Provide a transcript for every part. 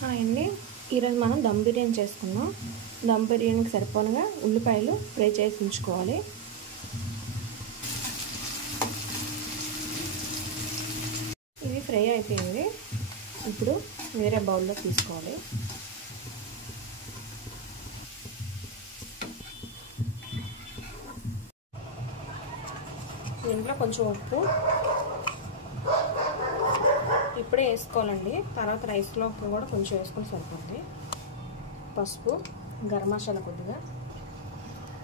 Hi అండి, ఈరోజు మనం దమ్ బిర్యానీ చేసుకుందాం. దమ్ బిర్యానీకి సరిపోనగా ఉల్లిపాయలు ఫ్రై చేసి ఉంచుకోవాలి. ఇవి ఫ్రై అయిపోయింది. ఇప్పుడు వేరే బౌల్లో తీసుకోవాలి. దీంట్లో కొంచెం ఉప్పు ఇప్పుడే వేసుకోవాలండి. తర్వాత రైస్లో కూడా కొంచెం వేసుకొని సరిపోతుంది. పసుపు, గరం మసాలా కొద్దిగా,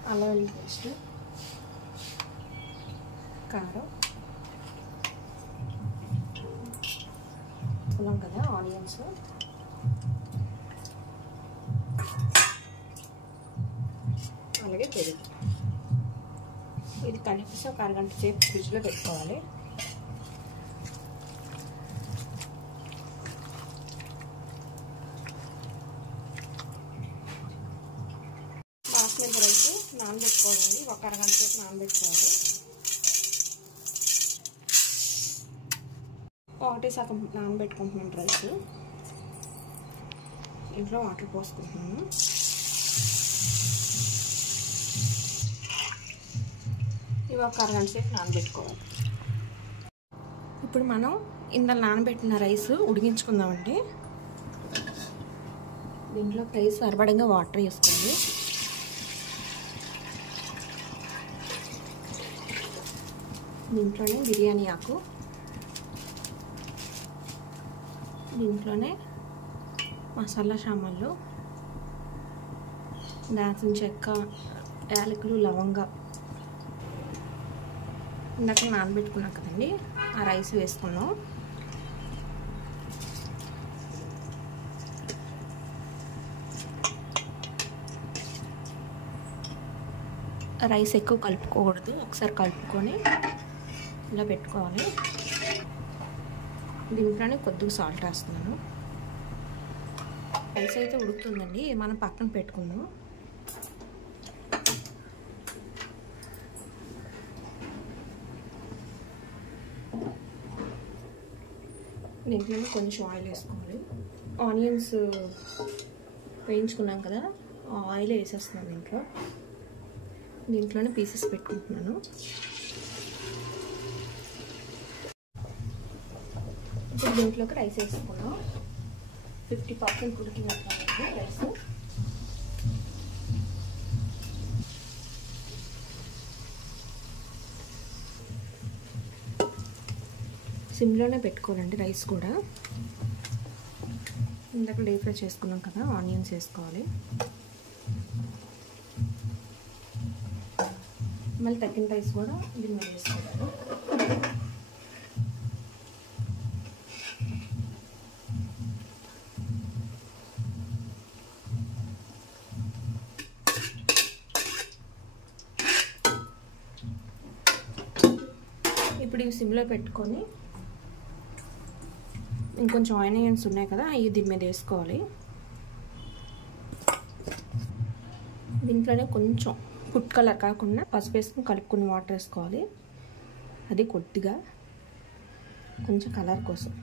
అల్లం వెల్లుల్లి పేస్ట్, కారం, ఉన్నాం కదా ఆనియన్స్, అలాగే పెరుగు. ఇది కలిపి ఒక అరగంట సేపు ఫ్రిడ్జ్లో పెట్టుకోవాలి. బాస్మతి రైస్ నానబెట్టుకోవాలండి. ఒక అరగంట సేపు నానబెట్టుకోవాలి. 1 శాతం నానబెట్టుకుంటున్నాను రైస్. ఇంట్లో వాటర్ పోసుకుంటున్నాను. ఇవి ఒక అరగంట సేపు నానబెట్టుకోవాలి. ఇప్పుడు మనం ఇందులో నానబెట్టిన రైస్ ఉడికించుకుందామండి. దీంట్లో రైస్ సరిపడంగా వాటర్ వేసుకోండి. దీంట్లోనే బిర్యానీ ఆకు, దీంట్లోనే మసాలా సామాన్లు, దాల్చిన చెక్క, యాలకులు, లవంగ, ఇందాక నానబెట్టుకున్నాం కదండి, ఆ రైస్ వేసుకున్నాం. రైస్ ఎక్కువ కలుపుకోకూడదు, ఒకసారి కలుపుకొని ఇలా పెట్టుకోవాలి. దీంట్లోనే కొద్దిగా సాల్ట్ వేస్తున్నాను. రైస్ అయితే ఉడుకుతుందండి, మనం పక్కన పెట్టుకుందాం. దీంట్లోనే కొంచెం ఆయిల్ వేసుకోవాలి. ఆనియన్స్ వేయించుకున్నాం కదా, ఆయిల్ వేసేస్తున్నాను. దీంట్లోనే పీసెస్ పెట్టుకుంటున్నాను. ఇప్పుడు దీంట్లోకి రైస్ వేసుకున్నాం. 50% ఉడికినట్టు రైస్. సిమ్లోనే పెట్టుకోవాలండి రైస్ కూడా. ఇందాక డీప్ ఫ్రై చేసుకున్నాం కదా, ఆనియన్స్ వేసుకోవాలి. మళ్ళీ తగ్గిన రైస్ కూడా దీని మీద వేసుకోవాలి. ఇప్పుడు ఇవి సిమ్లో పెట్టుకొని ఇంకొంచెం ఆనియన్స్ ఉన్నాయి కదా, అవి దీని మీద వేసుకోవాలి. దీంట్లోనే కొంచెం ఫుడ్ కలర్ కాకుండా పసుపు వేసుకుని కలుపుకుని వాటర్ వేసుకోవాలి. అది కొద్దిగా కొంచెం కలర్ కోసం.